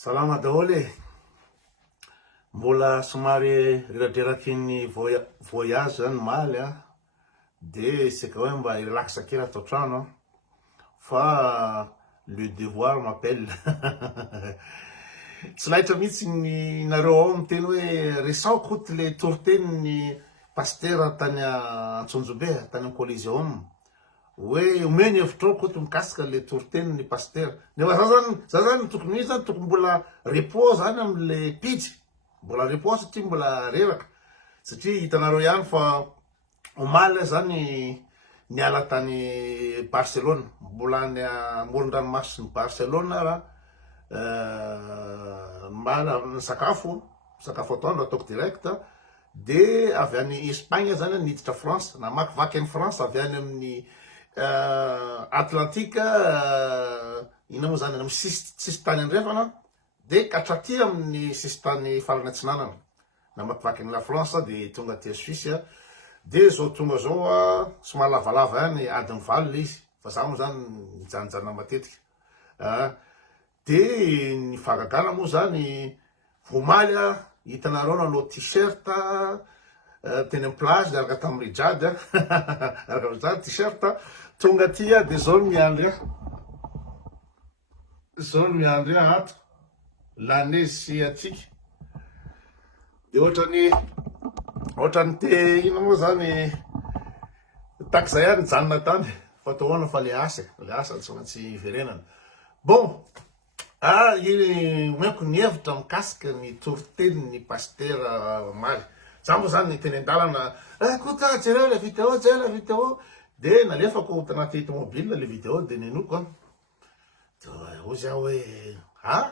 Salama daholo e. Mbola somary reradreraky ny voyage zany maly a. De seka hoe mba relaxa kely ato trano. Fa le devoir m'appelle. Tsy lahitra mihitsy ny nareo ao miteny hoe resao koty le toritenin'ny pasteur tany Antsonjobe, tany Coliseum. Hoe omeny hevitrao koty mikasika le toritenin'ny pasteur. Nefa za zany tokony zany tokony mbola repos zany amle pitsy. Mbola repos satria mbola reraka. Satria hitanareo ihany fa omaly zany niala tany Barcelone. Mbola ny amoron-dranomasiny Barcelone raha mbala sakafo atoandro ataoko direct. De avy any Espagne zany niditra France, namakivaky any France avy any amin'ny Atlantika, ina moa zany amin'ny sisy tany andrefana, de katraty amin'ny sisy tany farany atsinanana. Namakivaky any la France de tonga aty Suisse. De zao tonga zao somary lavalava any adiny valo le izy, fa za moa zany mijanojana matetika. De ny fagagana moa zany vomaly hitanareo nanao t-shirt teny amin'ny plage araka tamin'ny jady araka jady t-shirt tonga aty de zao miandry ato lanezy sy atsika. De ohatrany te ino moa zany takzay any janona tany fa toana fa le asa tsy maintsy iverenana. Bon, omeko ny hevitra mikasika ny toritenin'ny pasteur Maly. Za moa zany teny an-dalana, kota jereo le vidéo, de nalefako tanaty automobile le vidéo de nenoko. De ozy aho hoe,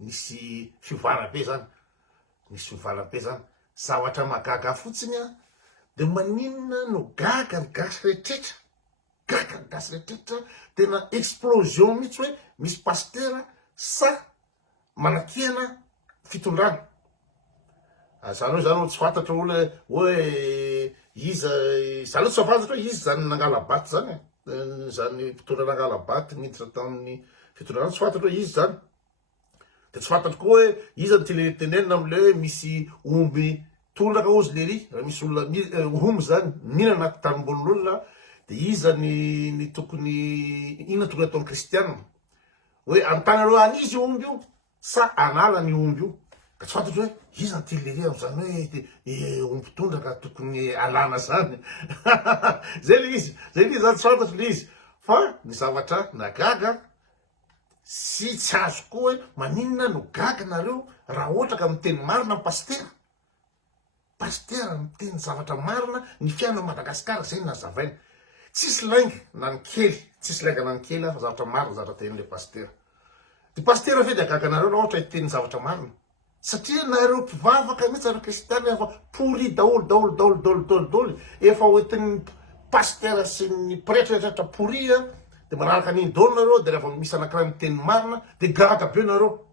nisy fiovana be zany. Zavatra magaga fotsiny de maninona no gaga ny gasy rehetrretra, tena explosion mihitsy hoe misy pasteur sa manakiana fitondrana. Zany hoe tsy fantatra olo hoe iza zany tsy fantatra hoe izy zany nangala baty zany zany mpitondra nangala baty miditra tamin'ny fitondrana, tsy fantatra hoe izy zany. De tsy fantatra koa hoe iza ny tenenina amle hoe misy omby tondraka ozy lery, raha misy olona omby zany minana tanim-bolon'olona, de iza ny tokony inona tokony ataon'ny kristianina, hoe antanareo any izy omby io sa anala ny omby io. Ka tsy fantatra hoe iza ny lery zany hoe omby tondraka tokony alana zany. Zay le izy zany tsy fantatra le izy. Fa ny zavatra nagaga sy tsy azo koa hoe maninona no gaga nareo raha ohatra ka miteny marina ny pasteur miteny zavatra marina ny fiainana Madagasikara. Zay nazavaina, tsisy lainga na ny kely fa zavatra marina zavatra tenin'le pasteur. De pasteur fe de agaga nareo raha ohatra hiteny zavatra marina, satria nareo mpivavaka mihitsy areo kristiana efa pourri daholo efa hoentin'ny pasteur sy ny pretre rehetra pourri de manaraka an'iny daholo nareo. De rehefa misy anankiray miteny marina de gaga be nareo.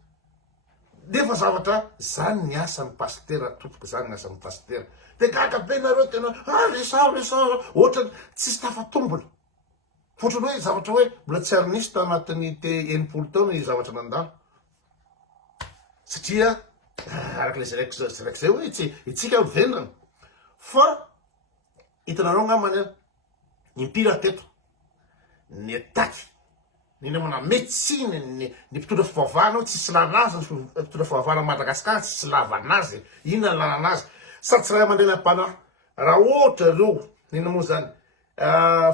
Nefa zavatra zany ny asan'ny pasteur, tompoka zany ny asan'ny pasteur. De gaga be nareo tena resa ohatra tsisy tafatombola. Fotrany hoe zavatra hoe mbola tsy ary nisy tanatin'ny enimpolo taona ny zavatra nandalo. Satria arak'le zay hoe itsika vendrana. Fa hitanareo ngamany impira teto ny ataky ny namana médecine ny mpitondra fivavahana hoe tsisy lanazy mpitondra fivavahana Madagasikara tsisy lavanazy, inona lananazy sady tsy raha mandeha am-panahy. Raha ohatra reo nina moa zany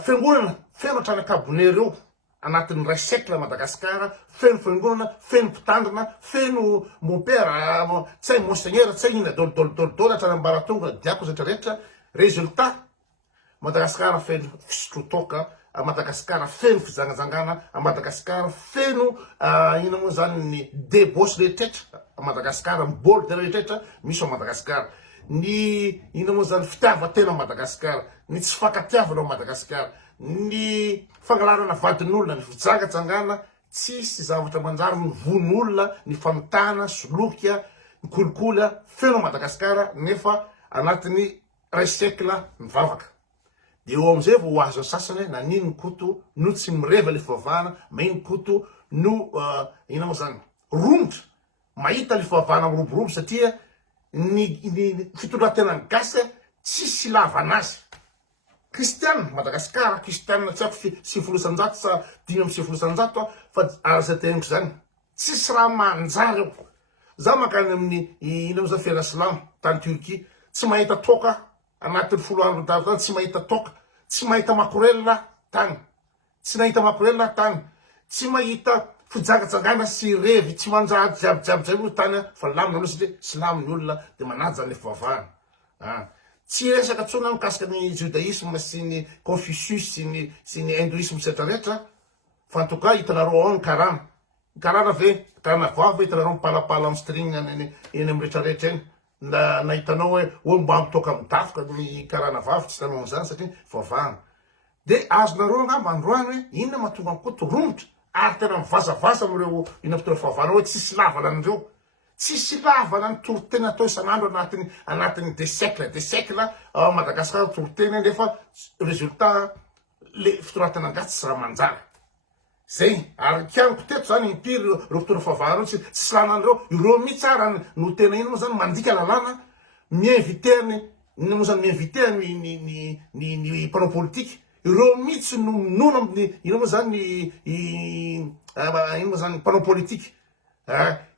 fiangonana feno hatrany Kabone reo anatin'ny ray siècle Madagasikara, feno fiangonana, feno mpitandrina, feno mon-père, tsy hay monseigneur, tsy hay inona dolo hatrany ambaratonga diako rehetrarehetra. Résultat, Madagasikara feno fisotrotoka, Madagasikara feno fizangazangana, Madagasikara feno ina moa zany ny débauche rehetrarehetra, Madagasikara mibôly rehetrarehetra misy ao Madagasikara. Ny ina moa zany fitiavatena Madagasikara, ny tsy fankatiavana Madagasikara, ny fangalarana vadin'olona, ny fijagatsangana, tsisy zavatra manjary ny von'olona, ny famitana, solokya, ny kolikoly feno Madagasikara nefa anatin'ny ray siècle mivavaka. De eo amizay vao azo sasany nanino koto no tsy mireva le fivavahana, maino koto no ina moa zany romotra mahita le fivavahana miroborobo satria ny fitondrantenany gasy tsisy lava anazy. Kristianina Madagasikara, kristianina tsy haiko 700 sa 500 fa aza teniko zany tsisy raha manjary eo. Za makany amin'ny ino moa zany fiainana silamo tany Turquie, tsy mahita toka anatin'ny 10 andro tany, tsy mahita toka, tsy mahita makorela tany, tsy nahita makorela tany, tsy mahita fijagajagana sy revy tsy manjary jiaby tany fa lamina aloha satria silamo ny olona de manaja zany le fivavahana. Tsy resaka tsona mikasika ny judaisme sy ny confucius sy ny hindoisme rehetrarehetra fa en tout cas hitanareo ao ny karana ve karana vavy hitanareo mipalapala amin'ny string eny amin'ny rehetrarehetra eny na hitanao hoe mba ampitoka midafoka ny karana vavy tsy hitanao an'izany satria fivavahana. De azonareo angamba androany hoe inona mahatonga koa toromotra ary tena mivazavaza amireo ina fotoana fivavahana hoe tsisy lavana andreo, tsisy lavana ny torotena atao isan'andro anatiny des siècles Madagasikara torotena nefa résultat le fitoratana gasy tsy raha manjary zay. Ary kianiko teto zany impiry reo fotoana fivavahana tsy lanandreo ireo mihitsy ara no tena ino moa zany mandika lalàna miinviteny ino moa zany miinvite ny mpanao politika, ireo mihitsy no nono amin'ny ino moa zany ino moa zany mpanao politika.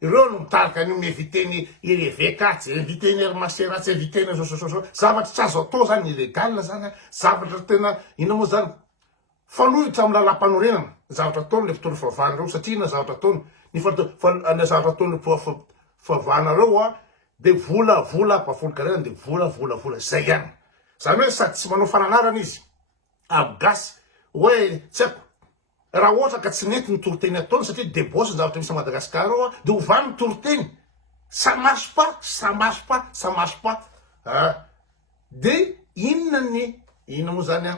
Ireo no mitarika an'io miinviteny irevekatsy, inviteny hermaseratsy, inviteny zao zavatra tsy azo atao zany illégal zany, zavatra tena ino moa zany fanohitra amin'ny lalam-panorenana zavatra ataony le fotoana fivavahanareo satria na zavatra ataony ny zavatra ataony fivavahanareo de vola pafolon-karena de vola zay ihany. Zany hoe sady tsy manao fananarana izy abogasy hoe tsy haiko raha ohatra ka tsy nety ny toroteny ataony satria debosy ny zavatra misy Madagasikara ao de ovany ny toroteny ça marche pas. De inona ino moa zany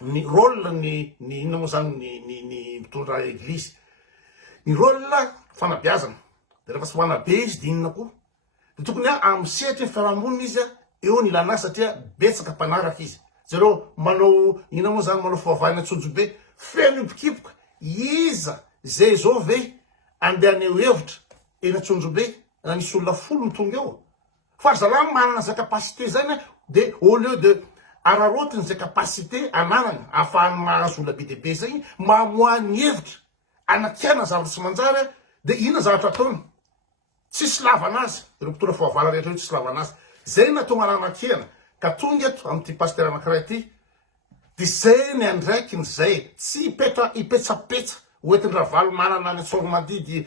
ny rôle ny ino moa zany ny mitondra eglizy, ny rôle fanabeazana. De rehefa tsy fanabe izy de inona koa de tokony amin'ny sehatry ny fiarahamonina izy eo ny ilana satria betsaka mpanaraka izy. Zareo manao ino moa zany manao fivavahana tsonjobe feno ipokipoka iza zay zao ve andeha aneo hevitra eny Antsonjobe na nisy olona 10 mitonga eo fa zalama manana zay capacité zany de au lieu de ararotiny zay capacité ananany ahafahany mahazo olona be dehibe zay mamoahany hevitra anakiana zavatra tsy manjary de inona zavatra ataony tsisy lavana azy. Ireo mpitondra fivavahana rehetra io tsisy lavana azy zay natonga anakiana ka tonga eto amin'ity pasteur anankiray ity de zay ny andraikiny zay tsy ipetsapetsa oetiny raha valo manana ny Tsoromadidy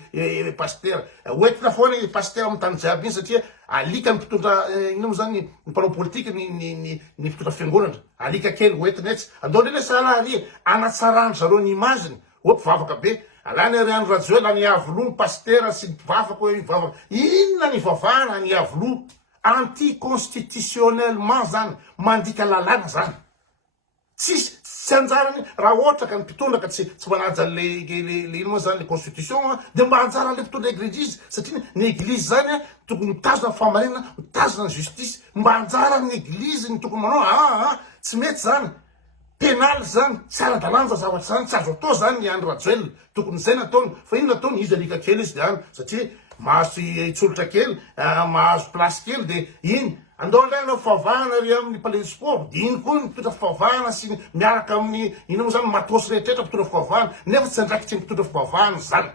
pasteur oetina foana i pasteur amin'ny tany jiaby iny satria alika ny mpitondra ino moa zany ny mpanao politika ny mpitondra fiangonana alika kely oetiny etsy andao lele salary anatsarany zareo ny imaziny hoe mpivavaka be alany ariany radio la ny avolo ny pasteur sy mpivavaka hoe mivavaka inona ny vavahana ny avolo anticonstitutionnellement zany mandika lalàna zany tsy anjarany raha ohatra ka ny mpitondra ka tsy manaja le ino moa zany le constitution de mba anjara le mpitondra eglizy izy satria ny eglizy zany tokony mitazona famarinana mitazona ny justice mba anjara ny eglizy ny tokony manao tsy mety zany penal zany tsy ara-dalanja zavatra zany tsy azo atao zany ny andro rajoel tokony zay nataony fa ino nataony izy alika kely izy de any satria mahazo itsolotra kely mahazo place kely de iny andao andrana fivavahana ry amin'ny palais du sport de iny koa ny mpitondra fivavahana sy miaraka amin'ny ino moa zany matosy rehetrarehetra mpitondra fivavahana nefa tsy andraikitsy ny mpitondra fivavahana zany.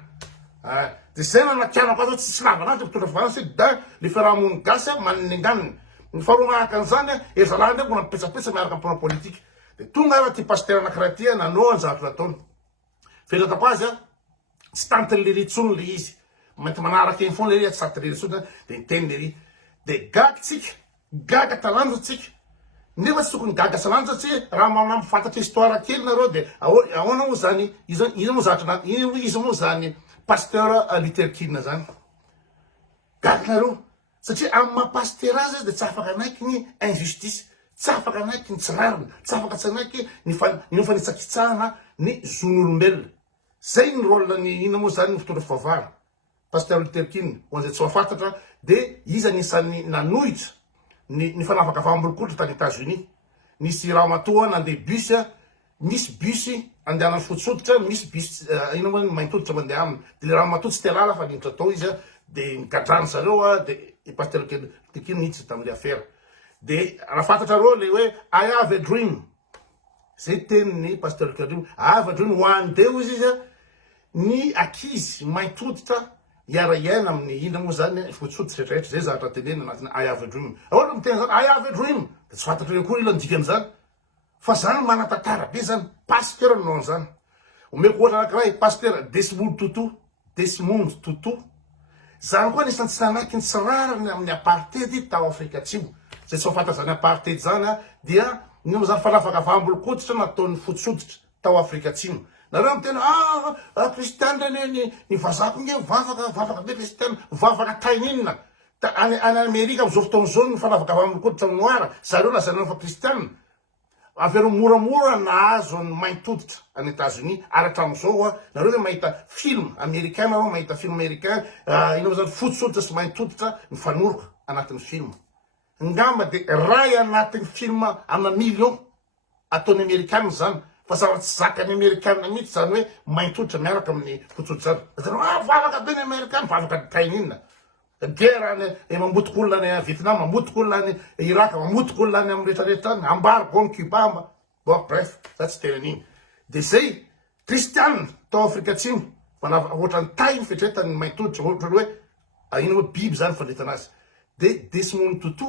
De zay nanakianako azy tsy lavanazy mpitondra fivavahana sy da le fiarahamoniny gasy maniny anganiny ny faharoa manaraka an'izany ezalany mbola mipetsapetsa miaraka ampanao politika de tonga raha ty pasteur anankiray ty nanao any zavatra nataony fahitako azy tsy tantiny lery tsony le izy mainty manaraka eny foana lery tsy tanty lery tsony de niteny lery de gaga talanja tsika nefa tsy tokony gaga salanja satria raha mampifantatry histoire kely nareo de ahoana moa zany izy moa zavatra izy moa zany pasteur Luther King zany gaganareo satria amin'ny mahapasteur azy de tsy afaka anaiky ny injustice tsy afaka anaiky ny tsirarina tsy afaka tsy anaiky ny fanitsakitsahana ny zon'olombelona zay ny rôle ny ino moa zany ny fitondra fivavahana pasteur Luther King ho an'izay tsy mahafantatra de izy anisan'ny nanohitra ny fanavaka avambolokolotra tany États-Unis nisy raha matoa nandeha bus misy bus andehanany fotsoditra misy bus ino moa maintodotra mandeha aminy de le raha matoa tsy te lala fa niditra tao izy de nikadrany zareo de pasteur Tekino nitsy tamin'le affaire de raha fantatrareo le hoe I have a dream zay tenin'ny pasteur Tekino I have a dream ho any deo izy ny akizy mainty hoditra iara-iaina amin'ny ina moa zany fotsoditra rehetrarehetra zay zavatra tenena anatin'ny I have a dream ohatra mitena zany I have a dream de tsy fantatra hoe koa ilo ndikan'izany fa zany manatantara be zany pasteur nanao an'izany omeko ohatra anankiray pasteur Desmond Tutu zany koa nisan'ny tsy nanaky ny tsirarany amin'ny apartheid tao Afrika Atsimo zay tsy fantatra zany apartheid zany dia ny moa zany fanafaka vambolokoditra nataon'ny fotsoditra tao Afrika Atsimo nareo mitena kristianina ny vazako nge vavaka be kristianina vavaka taininina any Amerika am'izao fotoana zao ny fanafaka vambolokoditra noara zareo lazanao fa kristianina avy ero moramora nahazo ny mainty hoditra any États-Unis aratramin'izao nareo hoe mahita film américain nareo mahita film américain inao zany fotsy hoditra sy mainty hoditra mifanoroka anatin'ny film ngamba de ray anatin'ny film amina million ataon'ny américaine zany fa zavatra tsy zakany américaine mihitsy zany hoe mainty hoditra miaraka amin'ny fotsy hoditra zany vavaka be ny américaine vavaka tainina guerre mamotoko olona any Vietnam mamotoko olona any Irak mamotoko olona any amin'ny rehetrarehetra any embargo ny Cuba bon bref za tsy tena an'iny de zay kristianina tao Afrika Atsimo ohatrany tainy fetretany mainty hoditra ohatra hoe ino hoe biby zany fandretana azy de Desmond Tutu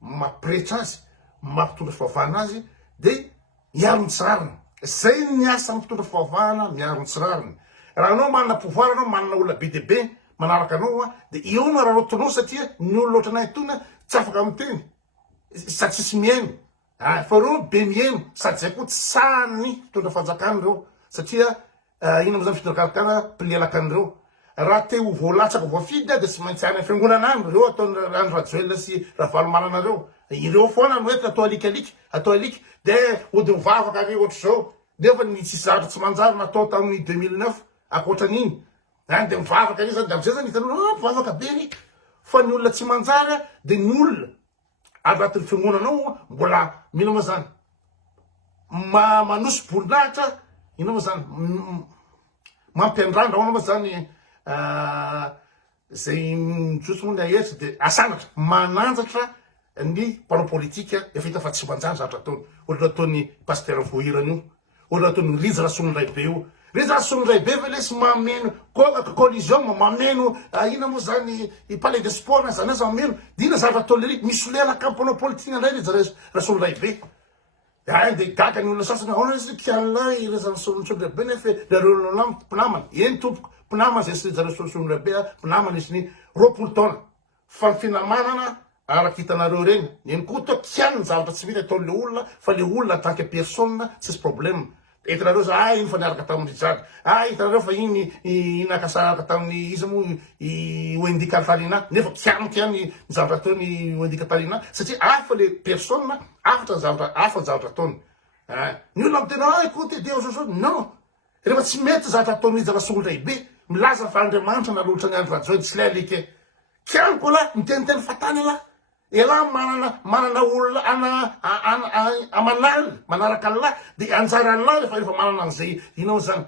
mampirehetra azy mampitondra fivavahana azy de miaro ny tsirariny zay ny asa mampitondra fivavahana miaro ny tsirariny raha anao manana pouvoir anao manana olona be de be manaraka anao de io no raha rotonao satria ny olona ohatranay tona tsy afaka miteny sady tsisy miaino fa reo be miaino sady zay koa tsy sahany fitondra fanjakany reo satria ino am'zany fitondra karakara mpilelaka an'ireo raha te ho voalatsaka voafidy de tsy maintsy any fiangonana any reo ataony Andro Rajoelina sy Ravalomanana ireo foana no eto atao alika de ody mivavaka ary ohatra zao nefa ny tsisy zavatra tsy manjary natao tamin'ny 2009 akoatran'iny de mivavaka izy zany de am'zay zany hitanao mivavaka be ry fa ny olona tsy manjary de ny olona anatin'ny fiangonanao mbola mino moa zany manosy bolinahitra ino moa zany mampiandrandra ao moa zany zay mijotso moa ny ahetra de asanatra mananjatra ny mpanao politika efa hita fa tsy manjary zavatra ataony ohatra ataony pasteur vohirana io ohatra ataony Rizy Rasolondray io Rizy Rasolondray be ve le sy mameno collision mameno ina moa zany palais de sport na zany aza mameno dina zavatra ataony ry misy lelaka mpanao politika ndray Rizy Rasolondray be de gaga ny olona sasany aona izy kianla Rizy Rasolondray be nefa lareo lamy mpinamana eny tompoko mpinamana zay sy Rizy Rasolondray be mpinamana izy ny roapolo taona fa ny finamanana araky hitanareo reny eny koa to kiany zavatra tsy mety ataon'le olona fa le olona en tant que personne tsisy problème hitanareo za iny fa niaraka tamin'ny Richard hitanareo fa iny nakasaraka tamin'ny izy moa Wendy Katarina nefa kiany ny zavatra ataony Wendy Katarina satria afa le personne afatra ny zavatra ataony ny olona mitena écoute Dieu aujourd'hui non rehefa tsy mety zavatra ataony Rizy Rasolondray be milaza fa Andriamanitra naloatra ny Andro Rajoelina tsy le alika kiany koa la miteniteny fatany la ela manana olona amanaly manaraka an'la de anjara an'la rehefa manana an'izay inao zany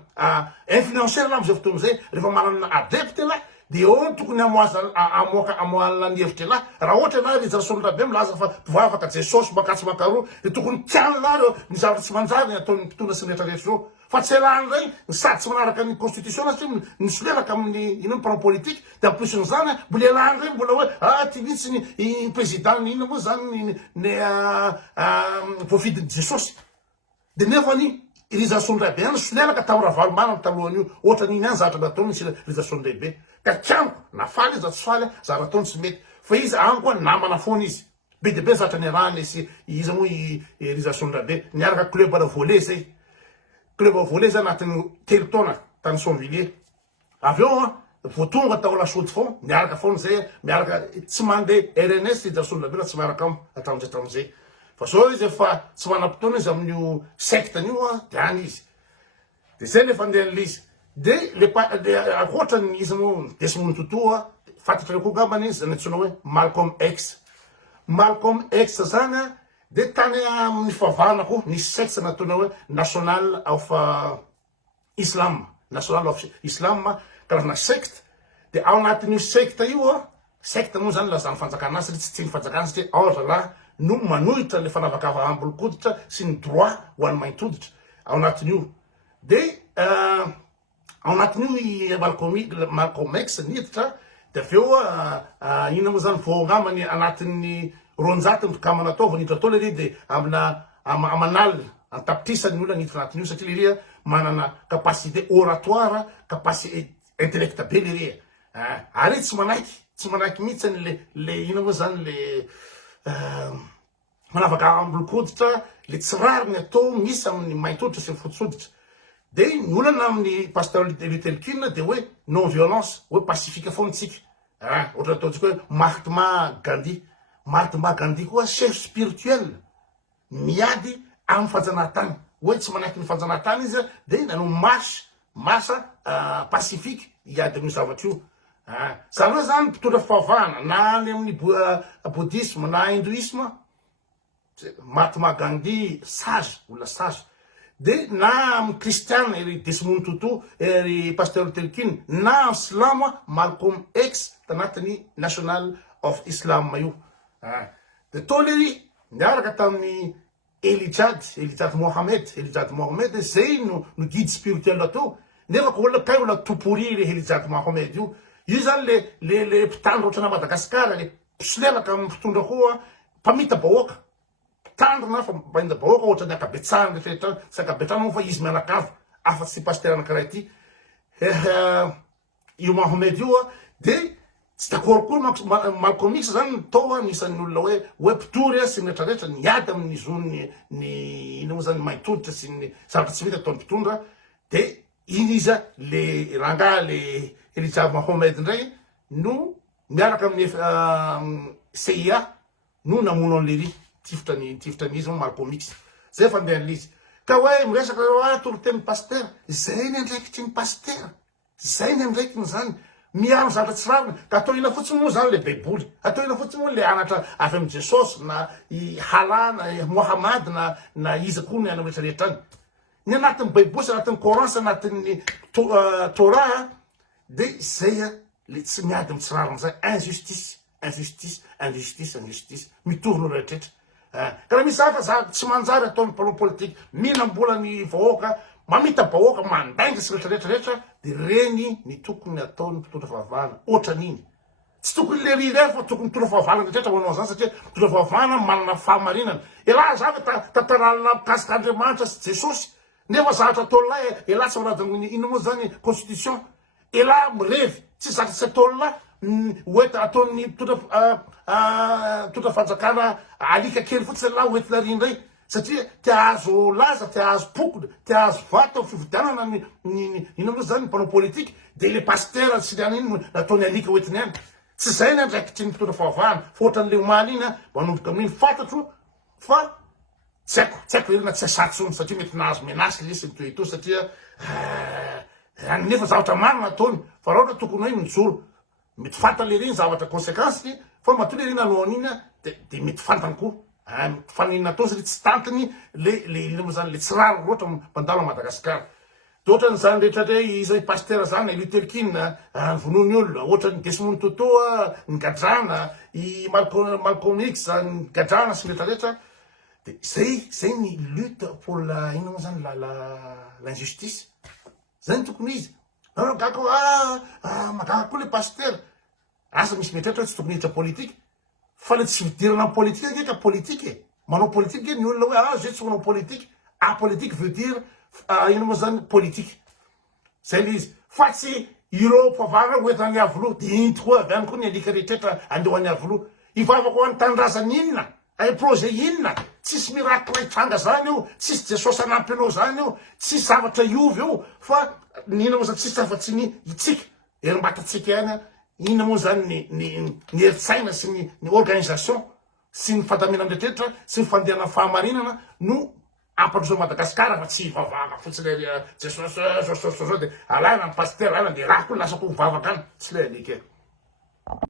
influenceur la am'izay fotoana zay rehefa manana adepte la de eo tokony amoalina ny hevitra la raha ohatra na Rizy Rasolondray be milaza fa mpivavaka Jesosy makatsy makaroa de tokony tiany la reo ny zavatra tsy manjary ataony mpitondra sy rehetrarehetra zao fa tsy elany regny sady tsy manaraka ny constitution satria nisolelaka amin'ny ino mpanao politique de ampisin'izany mbola elany regny mbola hoe ty mihitsy ny président ino moa zany ny voafidiny Jesosy de nefa ny Rizy Rasolondray be any solelaka tao Ravalomanana talohan'io ohatra n'iny any zavatra nataony misy Rizy Rasolondray be ka kianiko nafaly izy tsy faly zavatra ataony tsy mety fa izy any koa namana foana izy be de be zavatra niarahany sy izy moa Rizy Rasolondray be niaraka club ara volley zay club volley zay anatin'ny telo taona tany Sonvilliers avy eo voatonga tao lasody fo miaraka foana zay miaraka tsy mandeha RNS Rizy Rasolondray be la tsy miaraka hatramin'izay fa zao izy efa tsy manam-potoana izy amin'io secten'io de any izy de zay le fandehan'le izy de akoatrany izy moa Desmond Tutu fantatrareo koa ngambany izy zany antsoina hoe Malcolm X zany de tany amin'ny fivavahana koa nisy secte nataona hoe National of Islam karazana secte de ao anatin'io secte io secte moa zany lazany fanjakana azy tsy tiany fanjakana satria ôhatra lahy no manohitra le fanavakavaham-bolokoditra sy ny droit ho an'ny maintoditra ao anatin'io de ao anatin'io Malcolm X niditra de aveo ina moa zany vao ngamany anatin'ny ronjaty kamana atao niditra atao le ry de amanal antapitrisany olona niditra anatin'io satria le ry manana capacité oratoire capacité intellecta be le ry ary tsy manaiky mihitsy le ina moa zany le manavaka ambolokoditra le tsy rariny atao misy amin'ny maintoditra sy ny fotsoditra de ny olana amin'ny pasteur Luther King de hoe non violence hoe pacifique foana tsika ohatra ataontsika hoe Mahatma Gandhi koa chef spirituel miady amin'ny fanjanahantany hoe tsy manaiky ny fanjanahantany izy de nanao masa pacifique iady amin'ny zavatra io zany hoe zany mpitondra fivavahana na any amin'ny bouddhisme na hindouisme Mahatma Gandhi olona sage de na amin'ny kristiana ery Desmond Tutu ery pasteur Luther King na amin'ny silama Malcolm X tanatin'ny National of Islam io de to lery niaraka tamin'ny Elijah Mohammed zay no guide spirituel atao nefa ko olona kay olona topory le Elijah Mohammed io zany le mpitandro ohatrana Madagasikara le mpisolelaka amin'ny mpitondra koa mpamita bahoaka mpitandrona fa mpamita bahoaka ohatra ny akabetsahany rehetra sy akabetsahana fa izy mianakavy afa-tsy pasteur anakaraha ity io Mohammed io de tsy d'accord koa Malcolm X zany tao anisan'ny olona hoe mpitory sy ny rehetrarehetra niady amin'ny zony ny ina moa zany maintoditra sy ny zavatra tsy mety ataon'ny mpitondra de iny iza le ranga le Elijah Mohammed ndray no miaraka amin'ny CIA no namono an'lery tifitran'izy Malcolm X zay fandehan'le izy ka hoe miresaka toroten'ny pasteur zay ny andraikitry ny pasteur zay ny andraikiny zany miaro zavatra tsy rariny ka atao ina fotsiny moa zany le baiboly atao ina fotsiny moa le anatra avy amin'ny Jesosy na i Hala na Mohamad na izy koa ny any rehetrarehetra any ny anatin'ny baiboly sy anatin'ny Coran sy anatin'ny Torah de zay le tsy miady amin'ny tsy rariny zay injustice mitovy no rehetrarehetra ka raha misy zafa tsy manjary ataon'ny mpanao politika mihinam-bola ny vahoaka mamita bahoaka mandainga sy rehetrarehetra de reny ny tokony ataon'ny mpitondra fahavahana ohatran'iny tsy tokony le riray fa tokony mitondra fahavahana rehetrarehetra ho anao zany satria mitondra fahavahana manana fahamarinana elahy zavy tantarana mikasik'Andriamanitra sy Jesosy nefa zavatra ataon'lahy elahy tsy manadiny ino moa zany constitution elahy mirevy tsy zatra tsy ataon'lahy hoeta ataon'ny mpitondra fanjakana alika kely fotsiny lahy hoety narindray satria tia azo laza tia azo pokona tia azo vata fividianana ino moa zany mpanao politika de le pasteur sy liana iny nataony alika hoetiny any tsy zay ny andraikitry ny mpitondra fahavahana fa ohatran'le omaly iny manomboka amin'iny fantatro fa tsy haiko erina tsy asatsony satria mety nahazo menasy le sy nytoeto satria nefa zavatra marina ataony fa raha ohatra tokony hoe mijoro mety fantany le reny zavatra conséquence fa matoa le reny anao an'iny de mety fantany koa faninna atao satria tsy tantiny le ina moa zany le tsy rary loatra mpandalo a Madagasikara de ohatrany zany rehetra izay pasteur zany Luther King vonony olona ohatrany Desmond Tutu ny gadrana i Malcolm X ny gadrana sy rehetrarehetra de zay ny lutte pour la ina moa zany l'injustice zay ny tokony izy gako magaka koa le pasteur asa misy metratra tsy tokony hiditra politika fa le tsy vidirana amin'ny politika nge politique manao politique nge ny olona hoe zay tsy manao politique apolitique veut dire ino moa zany politique zay le izy fa tsy ireo mpavara hoentina ny avoloha de inty koa avy any koa ny alika rehetrarehetra andeho any avoloha ivavako any tanindrazany inona ay projet inona tsisy miracle itranga zany io tsisy Jesosy anampy anao zany io tsisy zavatra iovy io fa nina moa zany tsisy zafatsy ny itsika erim-batatsika any ina moa zany ny eritsaina sy ny organisation sy ny fandaminana rehetrarehetra sy ny fandehana fahamarinana no ampandroso Madagasikara fa tsy ivavaka fotsiny Jesosy de alana ny pasteur alana de raha koa lasa ko mivavaka any tsy le alika